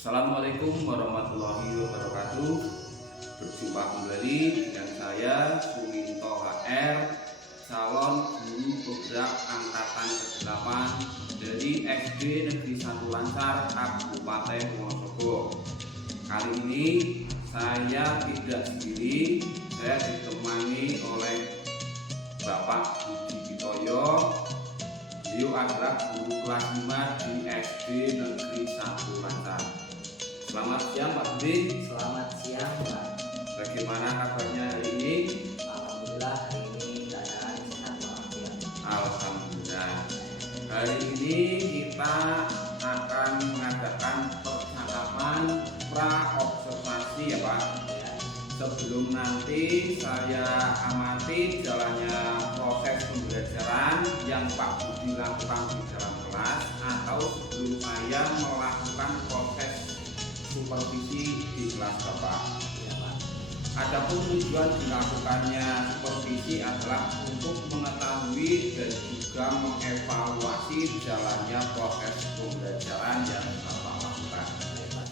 Assalamualaikum warahmatullahi wabarakatuh. Berjumpa kembali dengan saya Suminto HR, calon guru penggerak angkatan ke-8 dari SD Negeri 1 Lancar Kabupaten Wonosobo. Kali ini saya tidak sendiri, saya ditemani oleh Bapak Budi Pitoyo. Beliau adalah guru kelas 5 di SD Negeri 1 Lancar. Selamat siang Pak Budi. Selamat siang Pak. Bagaimana kabarnya hari ini? Alhamdulillah hari ini keadaan sehat walafiat. Alhamdulillah. Hari ini kita akan mengadakan percakapan pra-observasi ya Pak. Ya. Sebelum nanti saya amati jalannya proses pembelajaran yang Pak Budi lakukan di dalam kelas, atau sebelum saya melakukan proses supervisi di kelas Bapak. Ya, Pak. Adapun tujuan dilakukannya supervisi adalah untuk mengetahui dan juga mengevaluasi jalannya proses pembelajaran yang Bapak lakukan. Ya, Pak.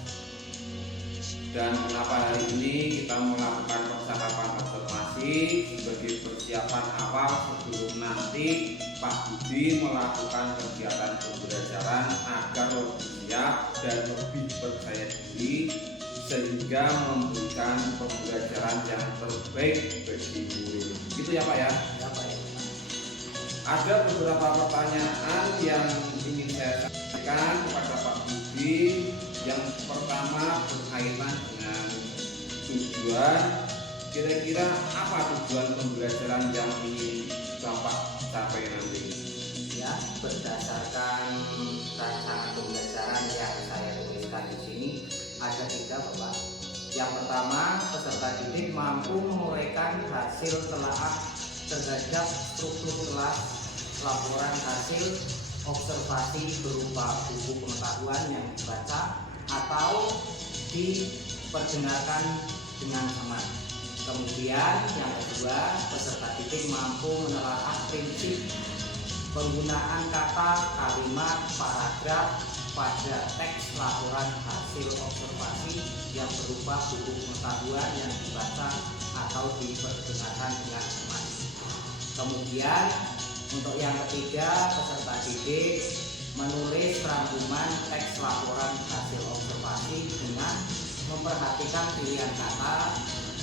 Dan kenapa hari ini kita melakukan percakapan observasi sebagai persiapan awal sebelum nanti Pak Budi melakukan kegiatan pembelajaran agar lebih siap dan lebih percaya diri sehingga memberikan pembelajaran yang terbaik bagi murid. Gitu ya Pak ya? Ya, Pak. Ya, Pak. Ada beberapa pertanyaan yang ingin saya sampaikan kepada Pak Budi. Yang pertama berkaitan dengan tujuan. Kira-kira apa tujuan pembelajaran yang ingin Bapak capai nanti? Ya, berdasarkan rancangan pembelajaran yang saya tuliskan di sini ada 3 Bapak. Yang pertama, peserta didik mampu menguraikan hasil telaah terhadap struktur kelas, laporan hasil observasi berupa buku pengetahuan yang dibaca atau diperdengarkan dengan sama. Kemudian yang kedua, peserta didik mampu menelaah prinsip penggunaan kata, kalimat, paragraf pada teks laporan hasil observasi yang berupa buku pengetahuan yang dibaca atau diperdengarkan dengan sama. Kemudian untuk yang ketiga, peserta didik menulis rangkuman teks laporan hasil observasi dengan memperhatikan pilihan kata,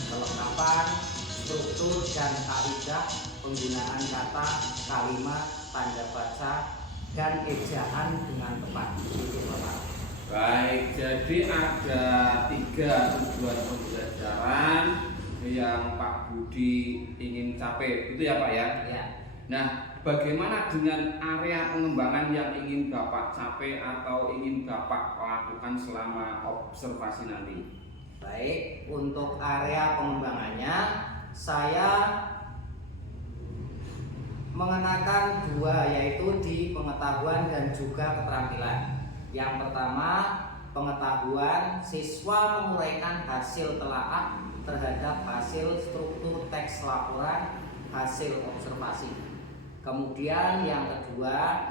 kelengkapan, struktur dan kaidah penggunaan kata, kalimat, tanda baca, dan ejaan dengan tepat. Itu Bapak. Baik, jadi ada 3 tujuan pembelajaran yang Pak Budi ingin capai, itu ya Pak ya? Ya. Nah, bagaimana dengan area pengembangan yang ingin Bapak capai atau ingin Bapak lakukan selama observasi nanti? Baik, untuk area pengembangannya saya mengenakan 2, yaitu di pengetahuan dan juga keterampilan. Yang pertama, pengetahuan, siswa menguraikan hasil telaah terhadap hasil struktur teks laporan hasil observasi. Kemudian yang kedua,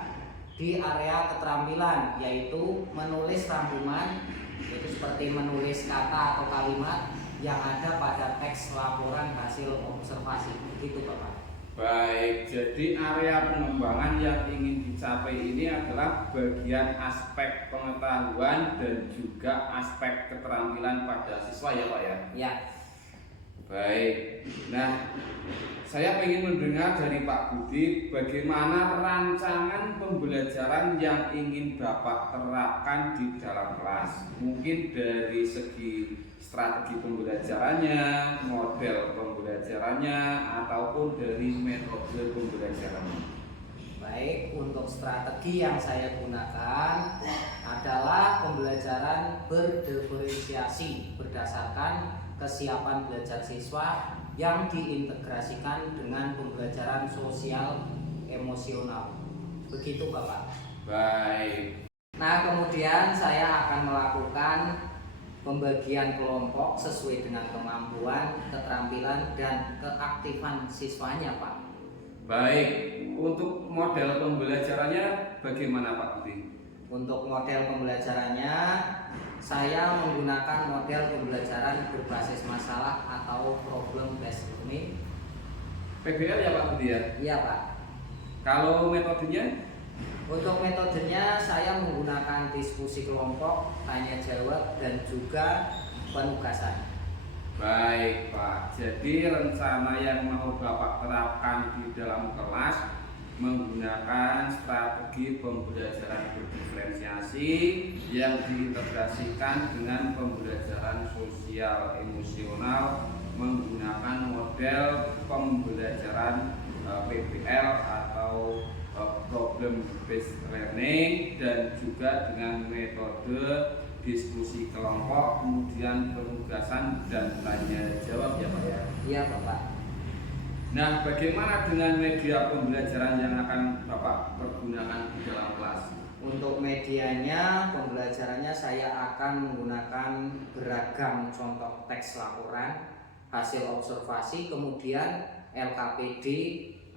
di area keterampilan, yaitu menulis rangkuman, yaitu seperti menulis kata atau kalimat yang ada pada teks laporan hasil observasi. Begitu Bapak. Baik, jadi area pengembangan yang ingin dicapai ini adalah bagian aspek pengetahuan dan juga aspek keterampilan pada siswa ya Pak ya? Ya. Baik, nah saya ingin mendengar dari Pak Budi bagaimana rancangan pembelajaran yang ingin Bapak terapkan di dalam kelas. Mungkin dari segi strategi pembelajarannya, model pembelajarannya, ataupun dari metode pembelajarannya. Baik, untuk strategi yang saya gunakan adalah pembelajaran berdiferensiasi berdasarkan kesiapan belajar siswa yang diintegrasikan dengan pembelajaran sosial emosional. Begitu Bapak. Baik. Nah, kemudian saya akan melakukan pembagian kelompok sesuai dengan kemampuan, keterampilan, dan keaktifan siswanya Pak. Baik, untuk model pembelajarannya bagaimana Pak Budi? Untuk model pembelajarannya saya menggunakan model pembelajaran berbasis masalah atau problem based learning. PBL ya Pak Budi ya? Iya Pak. Kalau metodenya? Untuk metodenya saya menggunakan diskusi kelompok, tanya jawab, dan juga penugasan. Baik Pak, jadi rencana yang mau Bapak terapkan di dalam kelas menggunakan strategi pembelajaran berdiferensiasi yang diintegrasikan dengan pembelajaran sosial emosional menggunakan model pembelajaran PBL atau problem based learning dan juga dengan metode diskusi kelompok, kemudian penugasan dan tanya jawab ya Pak ya. Iya Bapak. Nah, bagaimana dengan media pembelajaran yang akan Bapak pergunakan di dalam kelas? Untuk medianya, pembelajarannya saya akan menggunakan beragam contoh teks laporan, hasil observasi, kemudian LKPD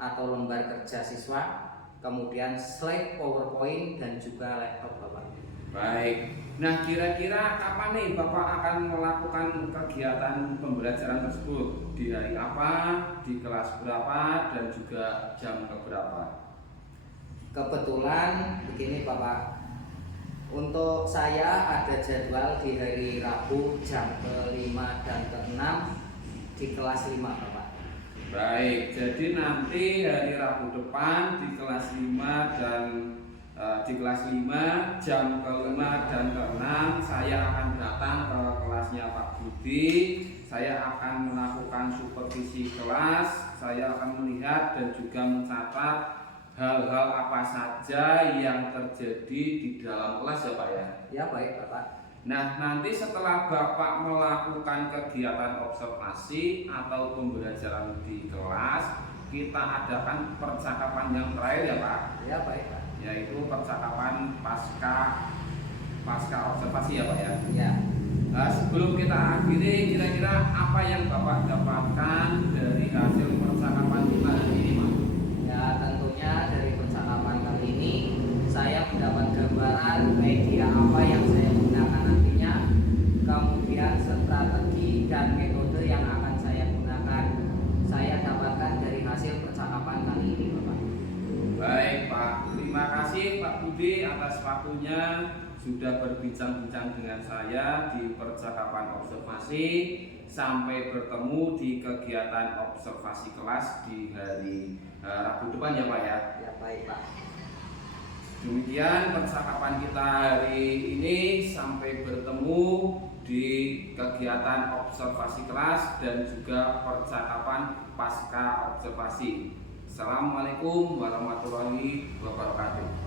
atau lembar kerja siswa, kemudian slide PowerPoint dan juga laptop Bapak. Baik. Nah, kira-kira kapan nih Bapak akan melakukan kegiatan pembelajaran tersebut? Di hari apa, di kelas berapa, dan juga jam keberapa? Kebetulan begini Bapak, untuk saya ada jadwal di hari Rabu jam ke-5 dan ke-6 di kelas 5 Bapak. Baik, jadi nanti hari Rabu depan di kelas 5 dan di kelas 5 jam ke-5 dan ke-6 saya akan datang ke kelasnya Pak Budi. Saya akan melakukan supervisi kelas, saya akan melihat dan juga mencatat hal-hal apa saja yang terjadi di dalam kelas ya Pak ya. Ya baik Bapak. Nah, nanti setelah Bapak melakukan kegiatan observasi atau pembelajaran di kelas, kita adakan percakapan yang terakhir ya Pak. Ya baik Pak. Yaitu percakapan pasca observasi ya Pak ya. Ya. Nah, sebelum kita akhiri, kira-kira apa yang Bapak dapatkan dari hasil percakapan kita hari ini Pak? Ya tentunya dari percakapan kali ini saya mendapat gambaran media apa yang saya gunakan nantinya, kemudian strategi dan metode yang akan saya gunakan. Saya dapatkan dari hasil percakapan kali ini Bapak. Baik Pak, terima kasih Pak Budi atas waktunya sudah berbincang-bincang dengan saya di percakapan observasi. Sampai bertemu di kegiatan observasi kelas di hari Rabu depan ya Pak ya. Ya baik Pak. Demikian percakapan kita hari ini, sampai bertemu di kegiatan observasi kelas dan juga percakapan pasca observasi. Assalamualaikum warahmatullahi wabarakatuh.